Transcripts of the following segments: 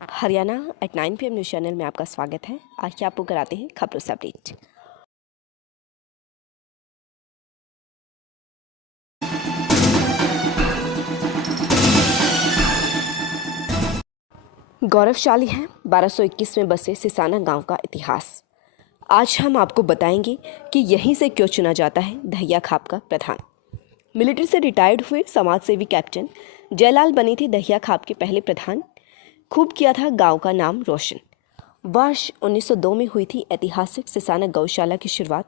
Haryana at 9 PM news channel में आपका स्वागत है। आज के आपको कराते हैं खबरों से अपडेट। गौरवशाली है 1221 में बसे सिसाना गांव का इतिहास। आज हम आपको बताएंगे कि यहीं से क्यों चुना जाता है दहिया खाप का प्रधान। मिलिट्री से रिटायर्ड हुए समाजसेवी कैप्टन जयलाल बने थे दहिया खाप के पहले प्रधान। खूब किया था गांव का नाम रोशन। वर्ष 1902 में हुई थी ऐतिहासिक सिसाना गौशाला की शुरुआत।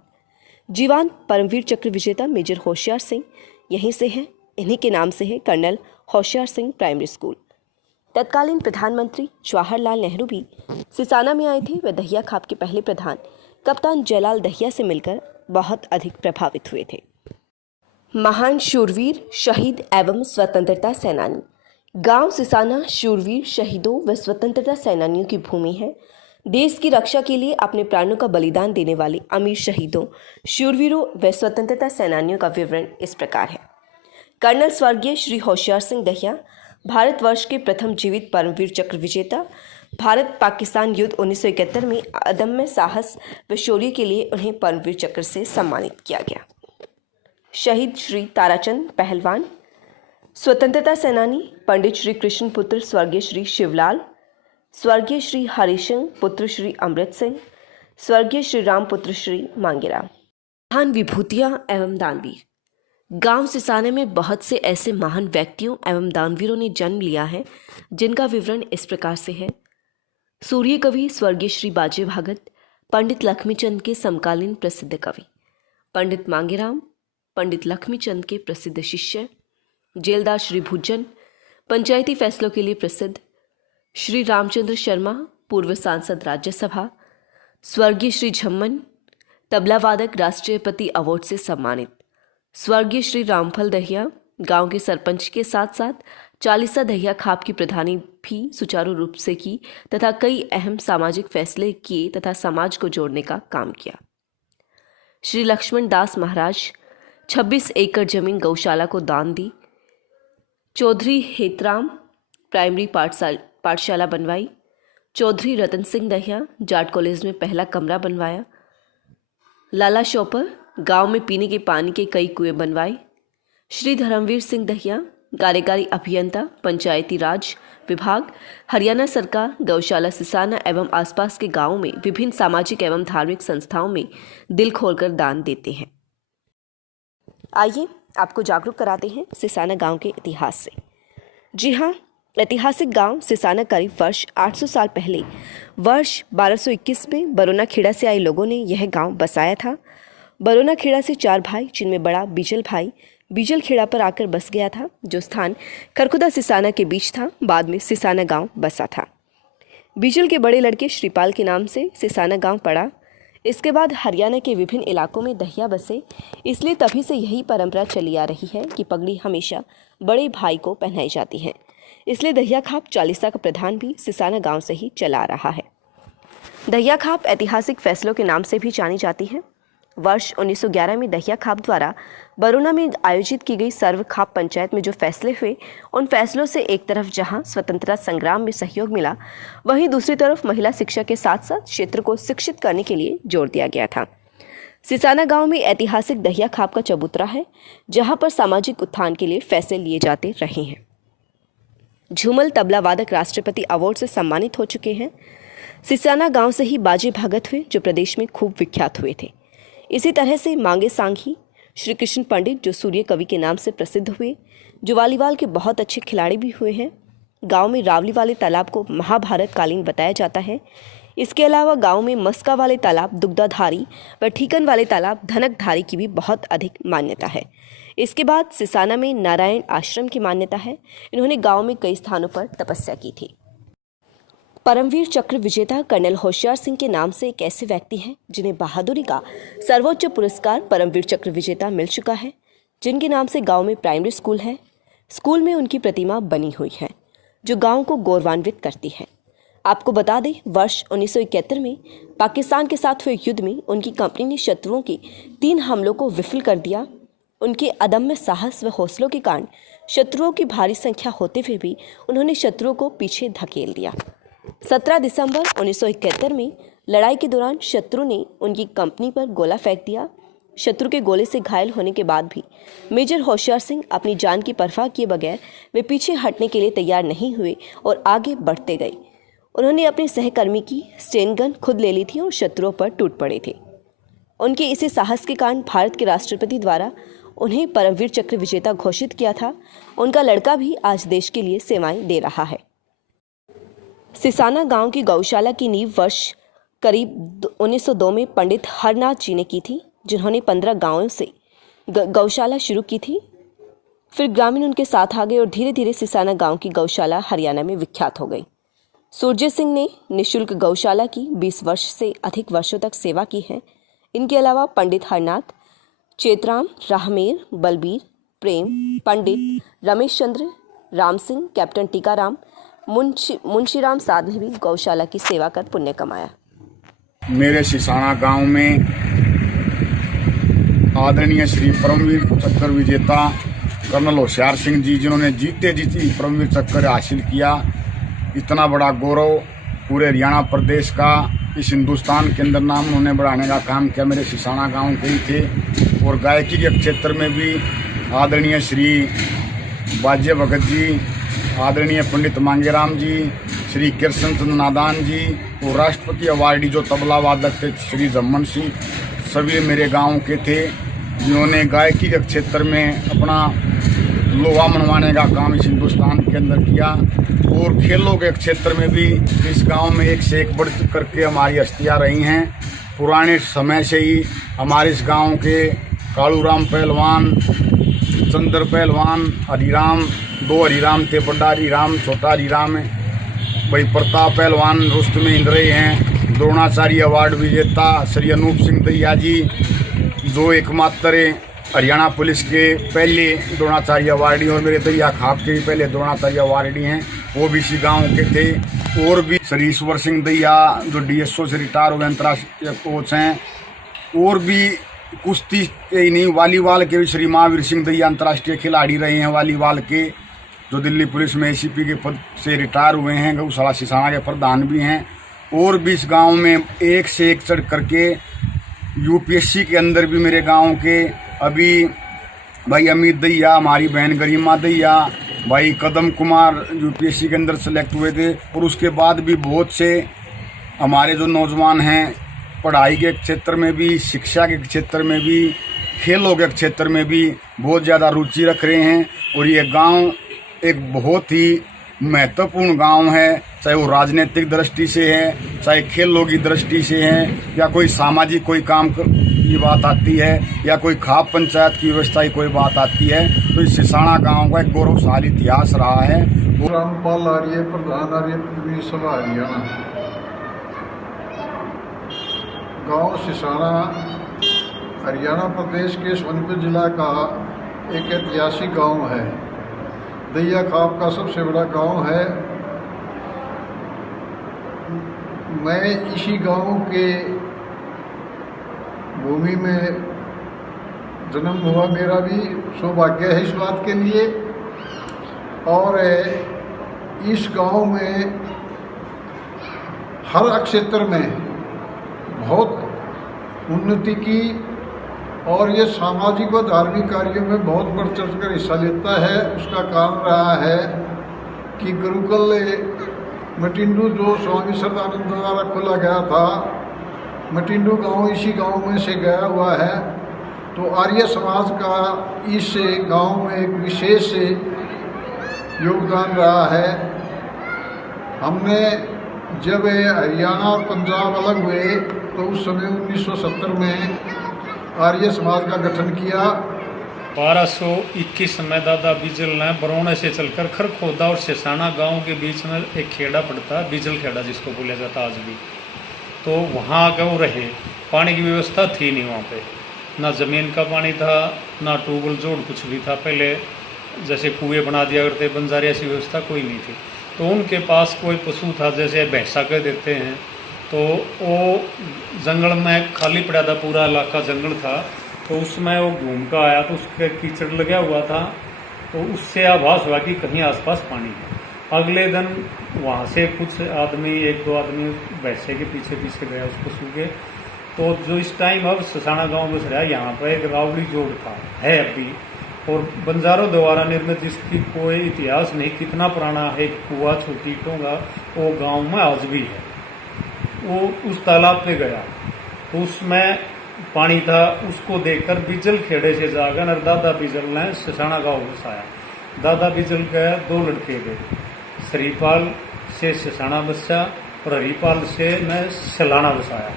जीवान परमवीर चक्र विजेता मेजर होशियार सिंह यहीं से हैं। इन्हीं के नाम से है colonel Hoshiyar Singh primary school. तत्कालीन प्रधानमंत्री जवाहरलाल नेहरू भी सिसाना में आए थे। वे दहिया खाप के पहले प्रधान कप्तान जयलाल दहिया से मिलकर बहुत अधिक प्रभावित हुए थे। महान शूरवीर, शहीद एवं स्वतंत्रता सेनानी। गांव सिसाना शूरवीर, शहीदों व स्वतंत्रता सेनानियों की भूमि है। देश की रक्षा के लिए अपने प्राणों का बलिदान देने वाले अमीर शहीदों, शूरवीरों व स्वतंत्रता सेनानियों का विवरण इस प्रकार है। कर्नल स्वर्गीय श्री होशियार सिंह दहिया भारतवर्ष के प्रथम जीवित परमवीर चक्र विजेता। भारत पाकिस्तान युद्ध 1971 में अदम्य साहस व शौर्य के लिए उन्हें परमवीर चक्र से सम्मानित किया गया। शहीद श्री ताराचंद पहलवान। स्वतंत्रता सेनानी पंडित श्री कृष्ण पुत्र स्वर्गीय श्री शिवलाल, स्वर्गीय श्री हरिसिंह पुत्र श्री अमृत सिंह, स्वर्गीय श्री राम पुत्र श्री मांगेराम। महान विभूतियां एवं दानवीर। गांव सिसाने में बहुत से ऐसे महान व्यक्तियों एवं दानवीरों ने जन्म लिया है जिनका विवरण इस प्रकार से है। सूर्य कवि स्वर्गीय श्री बाजे भागत, पंडित लक्ष्मीचंद के समकालीन प्रसिद्ध कवि। पंडित मांगेराम पंडित लक्ष्मीचंद के प्रसिद्ध शिष्य। जेलदार श्री भुजन, पंचायती फैसलों के लिए प्रसिद्ध। श्री रामचंद्र शर्मा, पूर्व सांसद राज्यसभा। स्वर्गीय श्री झम्मन, तबला वादक, राष्ट्रपति अवार्ड से सम्मानित। स्वर्गीय श्री रामफल दहिया, गांव के सरपंच के साथ साथ चालीसा दहिया खाप की प्रधानी भी सुचारू रूप से की तथा कई अहम सामाजिक फैसले किए तथा समाज को जोड़ने का काम किया। श्री लक्ष्मण दास महाराज 26 एकड़ जमीन गौशाला को दान दी। चौधरी हेतराम प्राइमरी पाठशाला बनवाई। चौधरी रतन सिंह दहिया जाट कॉलेज में पहला कमरा बनवाया। लाला शौपर गांव में पीने के पानी के कई कुएं बनवाए। श्री धर्मवीर सिंह दहिया कार्यकारी अभियंता, पंचायती राज विभाग, हरियाणा सरकार, गौशाला सिसाना एवं आसपास के गांवों में विभिन्न सामाजिक एवं धार्मिक संस्थाओं में दिल खोलकर दान देते हैं। आइए आपको जागरूक कराते हैं सिसाना गांव के इतिहास से। जी हाँ, ऐतिहासिक गांव सिसाना करीब वर्ष 800 साल पहले वर्ष 1221 में बरोना खेड़ा से आए लोगों ने यह गांव बसाया था। बरोना खेड़ा से 4 भाई, जिनमें बड़ा बीजल भाई बीजल खेड़ा पर आकर बस गया था, जो स्थान खरखुदा सिसाना के बीच था। बाद में सिसाना गांव बसा था। बीजल के बड़े लड़के श्रीपाल के नाम से सिसाना गांव पड़ा। इसके बाद हरियाणा के विभिन्न इलाकों में दहिया बसे, इसलिए तभी से यही परंपरा चली आ रही है कि पगड़ी हमेशा बड़े भाई को पहनाई जाती है। इसलिए दहिया खाप चालीसा का प्रधान भी सिसाना गांव से ही चला आ रहा है। दहिया खाप ऐतिहासिक फैसलों के नाम से भी जानी जाती है। वर्ष 1911 में दहिया खाप द्वारा बरोना में आयोजित की गई सर्व खाप पंचायत में जो फैसले हुए, उन फैसलों से एक तरफ जहां स्वतंत्रता संग्राम में सहयोग मिला, वहीं दूसरी तरफ महिला शिक्षा के साथ साथ क्षेत्र को शिक्षित करने के लिए जोर दिया गया था। सिसाना गांव में ऐतिहासिक दहिया खाप का चबूतरा है, जहां पर सामाजिक उत्थान के लिए फैसले लिए जाते रहे हैं। झूमल तबला वादक राष्ट्रपति अवार्ड से सम्मानित हो चुके हैं। सिसाना गांव से ही बाजे भागत हुए, जो प्रदेश में खूब विख्यात हुए थे। इसी तरह से मांगे सांघी श्री कृष्ण पंडित, जो सूर्य कवि के नाम से प्रसिद्ध हुए, जो वॉलीबॉल के बहुत अच्छे खिलाड़ी भी हुए हैं। गांव में रावली वाले तालाब को महाभारत कालीन बताया जाता है। इसके अलावा गांव में मस्का वाले तालाब, दुग्धाधारी व ठीकन वाले तालाब, धनकधारी की भी बहुत अधिक मान्यता है। इसके बाद सिसाना में नारायण आश्रम की मान्यता है। इन्होंने गांव में कई स्थानों पर तपस्या की थी। परमवीर चक्र विजेता कर्नल होशियार सिंह के नाम से एक ऐसे व्यक्ति हैं जिन्हें बहादुरी का सर्वोच्च पुरस्कार परमवीर चक्र विजेता मिल चुका है, जिनके नाम से गांव में प्राइमरी स्कूल है। स्कूल में उनकी प्रतिमा बनी हुई है, जो गांव को गौरवान्वित करती है। आपको बता दें, वर्ष 1971 में पाकिस्तान के साथ हुए युद्ध में उनकी कंपनी ने शत्रुओं के 3 हमलों को विफल कर दिया। उनके अदम्य साहस व हौसलों के कारण शत्रुओं की भारी संख्या होते हुए भी उन्होंने शत्रुओं को पीछे धकेल दिया। 17 दिसंबर 1971 में लड़ाई के दौरान शत्रु ने उनकी कंपनी पर गोला फेंक दिया। शत्रु के गोले से घायल होने के बाद भी मेजर होशियार सिंह अपनी जान की परवाह किए बगैर वे पीछे हटने के लिए तैयार नहीं हुए और आगे बढ़ते गए। उन्होंने अपने सहकर्मी की स्टेन गन खुद ले ली थी और शत्रुओं पर टूट पड़े थे। उनके इसी साहस के कारण भारत के राष्ट्रपति द्वारा उन्हें परमवीर चक्र विजेता घोषित किया था। उनका लड़का भी आज देश के लिए सेवाएं दे रहा है। सिसाना गांव की गौशाला की नींव वर्ष करीब 1902 में पंडित हरनाथ जी ने की थी, जिन्होंने 15 गांवों से गौशाला शुरू की थी। फिर ग्रामीण उनके साथ आ गए और धीरे धीरे सिसाना गांव की गौशाला हरियाणा में विख्यात हो गई। सूरजय सिंह ने निःशुल्क गौशाला की 20 वर्ष से अधिक वर्षों तक सेवा की है। इनके अलावा पंडित हरनाथ, चेतराम, राहमेर, बलबीर, प्रेम, पंडित रमेश चंद्र, राम सिंह, कैप्टन टीकाराम, मुंशीराम साध ने भी गौशाला की सेवा कर पुण्य कमाया। मेरे सिसाना गांव में आदरणीय श्री परमवीर चक्र विजेता कर्नल होशियार सिंह जी, जिन्होंने जीते जीती परमवीर चक्र हासिल किया, इतना बड़ा गौरव पूरे हरियाणा प्रदेश का, इस हिंदुस्तान के अंदर नाम उन्होंने बढ़ाने का काम किया। मेरे सिसाना गांव के ही थे। और गायकी के क्षेत्र में भी आदरणीय श्री बाजे भगत जी, आदरणीय पंडित मांगेराम जी, श्री कृष्ण चंद्र नादान जी और राष्ट्रपति अवार्डी जो तबला वादक थे श्री जम्मन सिंह, सभी मेरे गांव के थे, जिन्होंने गायकी के क्षेत्र में अपना लोहा मनवाने का काम इस हिंदुस्तान के अंदर किया। और खेलों के क्षेत्र में भी इस गांव में एक से एक बढ़ करके हमारी हस्तियां रही हैं। पुराने समय से ही हमारे इस गांव के कालूराम पहलवान, चंद्र पहलवान, हरिराम, 2 हरिराम थे, बड़ा हरिराम, छोटा हरिराम, भाई प्रताप पहलवान, रुस्तम इंद्रे हैं, द्रोणाचार्य अवार्ड विजेता श्री अनूप सिंह दैया जी, जो एकमात्र हरियाणा पुलिस के पहले द्रोणाचार्य अवार्डी और मेरे दैया खाप के भी पहले द्रोणाचार्य अवार्डी हैं, वो भी इसी गांव के थे। और भी श्री ईश्वर सिंह दैया जो DSO से रिटायर हुए, अंतर्राष्ट्रीय कोच हैं। और भी कुश्ती के ही नहीं, वॉलीबॉल के भी श्री महावीर सिंह दैया अंतर्राष्ट्रीय खिलाड़ी रहे हैं वॉलीबॉल के, जो दिल्ली पुलिस में ACP के पद से रिटायर हुए हैं, गौशाला सिसाना के प्रधान भी हैं। और भी इस गाँव में एक से एक चढ़ करके UPSC के अंदर भी मेरे गाँव के अभी भाई अमित दैया, हमारी बहन गरिमा दैया, भाई कदम कुमार UPSC के अंदर सेलेक्ट हुए थे। और उसके बाद भी बहुत से हमारे जो नौजवान हैं, पढ़ाई के क्षेत्र में भी, शिक्षा के क्षेत्र में भी, खेलों के क्षेत्र में भी बहुत ज़्यादा रुचि रख रहे हैं। और ये गांव एक बहुत ही महत्वपूर्ण गांव है, चाहे वो राजनीतिक दृष्टि से है, चाहे खेलों की दृष्टि से है, या कोई सामाजिक कोई काम की बात आती है, या कोई खाप पंचायत की व्यवस्था की कोई बात आती है, तो इस सिसाना गांव का एक गौरवशाली इतिहास रहा है। रामपाल आर्य, प्रधान आर्य प्रतिनिधि सभा हरियाणा। गांव सिसाना हरियाणा प्रदेश के सोनीपत जिला का एक ऐतिहासिक गांव है। दैया खाप का सबसे बड़ा गांव है। मैं इसी गांव के भूमि में जन्म हुआ, मेरा भी सौभाग्य है इस बात के लिए। और इस गांव में हर क्षेत्र में बहुत उन्नति की और ये सामाजिक व धार्मिक कार्यों में बहुत बढ़ चढ़ कर हिस्सा लेता है। उसका कारण रहा है कि गुरुकुल मटिंडू जो स्वामी श्रद्धानंद द्वारा खोला गया था, मटिंडू गांव इसी गांव में से गया हुआ है। तो आर्य समाज का इस गांव में एक विशेष योगदान रहा है। हमने जब हरियाणा पंजाब अलग हुए तो उस समय 1970 में आर्य समाज का गठन किया। 1221 में दादा बीजल ने बरौने से चलकर खरखोदा और सिसाना गांव के बीच में एक खेड़ा पड़ता है, बीजल खेड़ा जिसको बोला जाता आज भी। तो वहाँ गौ रहे, पानी की व्यवस्था थी नहीं वहाँ पे, ना ज़मीन का पानी था, ना ट्यूबवेल जोड़ कुछ भी था। पहले जैसे कुएँ बना दिया करते बंजारे, ऐसी व्यवस्था कोई नहीं थी। तो उनके पास कोई पशु था, जैसे भैंसा कह देते हैं, तो वो जंगल में खाली पड़ा था, पूरा इलाका जंगल था। तो उसमें वो घूम कर आया तो उसके कीचड़ लगा हुआ था, तो उससे आभास हुआ कि कहीं आसपास पानी है। अगले दिन वहाँ से कुछ आदमी, एक दो आदमी वैसे के पीछे पीछे गया उसको सूखे। तो जो इस टाइम अब ससाना गांव बस रहा है, यहाँ पर एक रावड़ी जोड़ था, है अभी, और बंजारों द्वारा निर्मित, जिसकी कोई इतिहास नहीं, कितना पुराना है, एक कुआ छोटी टोंगा वो गांव में आज भी है। वो उस तालाब पे गया तो उसमें पानी था, उसको देखकर बिजल खेड़े से जाकर और दादा बिजल ने ससाना गांव बसाया। दादा बिजल के 2 लड़के थे, श्रीपाल से ससाना बसा और हरिपाल से ने सलाना बसाया।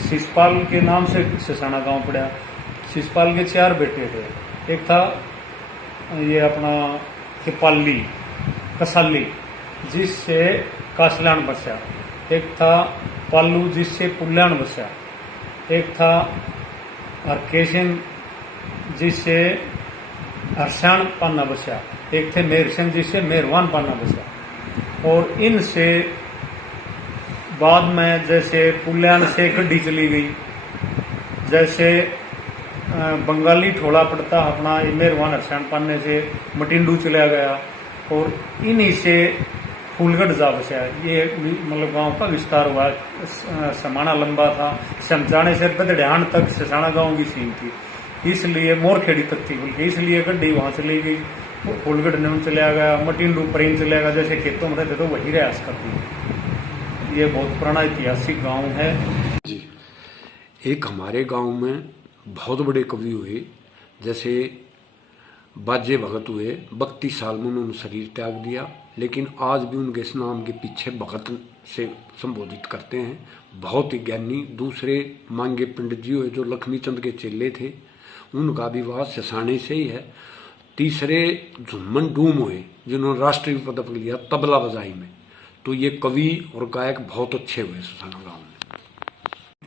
शिषपाल के नाम से ससाना गांव पड़ा। शिषपाल के 4 बेटे थे, एक था ये अपना पाली कसाली जिससे कासलान बसा, एक था पालू जिससे पुल्यान बसा, एक था हरकेशन जिससे हरशान पाना बसा, एक थे मेरसन जिससे मेहरवान पाना बसा। और इनसे बाद में जैसे पुल्यान से गड्डी चली गई, जैसे बंगाली ठोला पड़ता अपना मेहरवान हरशान पाने से मटिंडू चला गया, और इन्हीं से फूलगढ़ जा बसा। ये मतलब गांव का विस्तार हुआ। समाना लंबा था, समझाने से बदड़ियान तक ससाना गांव की सीन थी, इसलिए मोरखेड़ी तक थी, बल्कि इसलिए गड्डी वहां चली गई, फूलगढ़ ने चला गया, मटिंडू प्रेम चला गया, जैसे खेतों में रहते तो वही रहास करती। ये बहुत पुराना ऐतिहासिक गांव है जी। एक हमारे गांव में बहुत बड़े कवि हुए, जैसे बाजे भगत हुए। 32 साल में उन्होंने शरीर त्याग दिया, लेकिन आज भी उनके इस नाम के पीछे भगत से संबोधित करते हैं। बहुत ही ज्ञानी। दूसरे मांगे पंडित जी हुए जो लक्ष्मी चंद के चेले थे, उनका विवाह ससाने से ही है। तीसरे झुम्मन डूम हुए जिन्होंने राष्ट्रीय पदक लिया तबला बजाई में। तो ये कवि और गायक बहुत अच्छे हुए ससाना गांव में।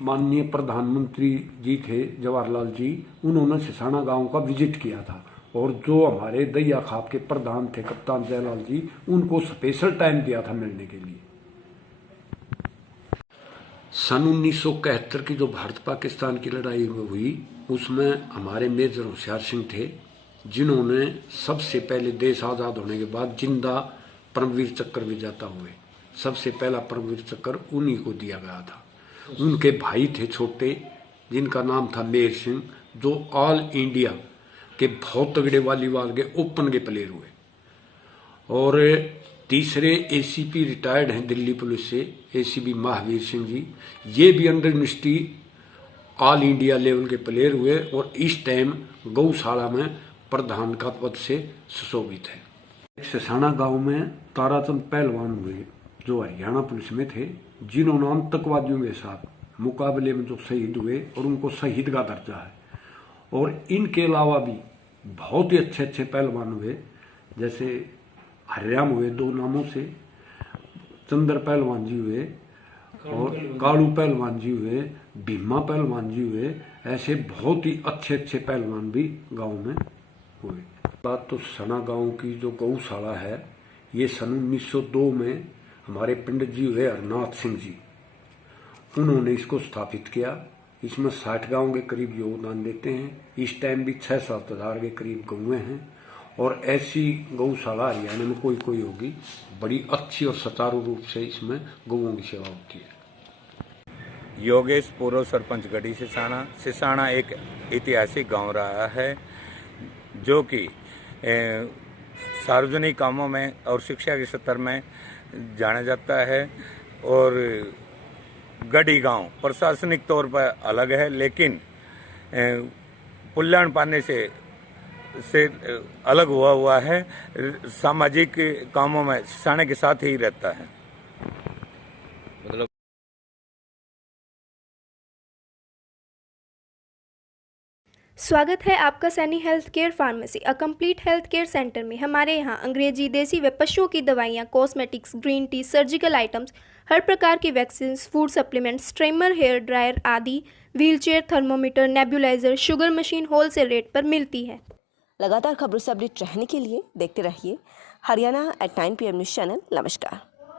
माननीय प्रधानमंत्री जी थे जवाहरलाल जी, उन्होंने ससाना गांव का विजिट किया था, और जो हमारे दैया खाप के प्रधान थे कप्तान जयलाल जी, उनको स्पेशल टाइम दिया था मिलने के लिए। सन 1971 की जो भारत पाकिस्तान की लड़ाई हुई, उसमें हमारे मेजर होशियार सिंह थे, जिन्होंने सबसे पहले देश आज़ाद होने के बाद जिंदा परमवीर चक्र विजेता हुए। सबसे पहला परमवीर चक्र उन्हीं को दिया गया था। उनके भाई थे छोटे, जिनका नाम था मेहर सिंह, जो ऑल इंडिया के बहुत तगड़े वॉलीबॉल के ओपन के प्लेयर हुए। और तीसरे एसीपी रिटायर्ड हैं दिल्ली पुलिस से, एसीपी महावीर सिंह जी, ये भी under university all India level के प्लेयर हुए, और इस टाइम गौशाला में प्रधान का पद से सुशोभित है। ससाना गांव में ताराचंद पहलवान हुए, जो हरियाणा पुलिस में थे, जिन्होंने आतंकवादियों के साथ मुकाबले में जो शहीद हुए, और उनको शहीद का दर्जा है। और इनके अलावा भी बहुत ही अच्छे अच्छे पहलवान हुए, जैसे हरियाम हुए 2 नामों से, चंद्र पहलवान जी हुए, और कालू पहलवान जी हुए, भीमा पहलवान जी हुए। ऐसे बहुत ही अच्छे अच्छे पहलवान भी गांव में हुए। बात तो ससाना गांव की जो गौशाला है, ये सन 1902 में हमारे पंडित जी हुए हरनाथ सिंह जी, उन्होंने इसको स्थापित किया। इसमें 60 गांव के करीब योगदान देते हैं। इस टाइम भी 6-7 हज़ार के करीब गौएं हैं, और ऐसी गौशाला हरियाणा में कोई कोई होगी। बड़ी अच्छी और सुचारू रूप से इसमें गौओं की सेवा होती है। योगेश पूर्व सरपंच गढ़ी सिसाना एक ऐतिहासिक गांव रहा है, जो कि सार्वजनिक कामों में और शिक्षा के स्तर में जाना जाता है। और गढ़ी गांव प्रशासनिक तौर पर अलग है, लेकिन पुल्यान पाने से अलग हुआ है। सामाजिक कामों में सिसाने के साथ ही रहता है। मतलब स्वागत है आपका Saini health care pharmacy, a complete health care centre में। हमारे यहाँ अंग्रेजी, देसी व पशुओं की दवाइयाँ, cosmetics, green tea, surgical items, हर प्रकार की vaccine, food supplements, trimmer, hair dryer आदि, wheelchair, thermometer, nebuliser, sugar machine wholesale rate पर मिलती है। लगातार खबरों से अपडेट रहने के लिए देखते रहिए हरियाणा @9 PM न्यूज़ चैनल। नमस्कार।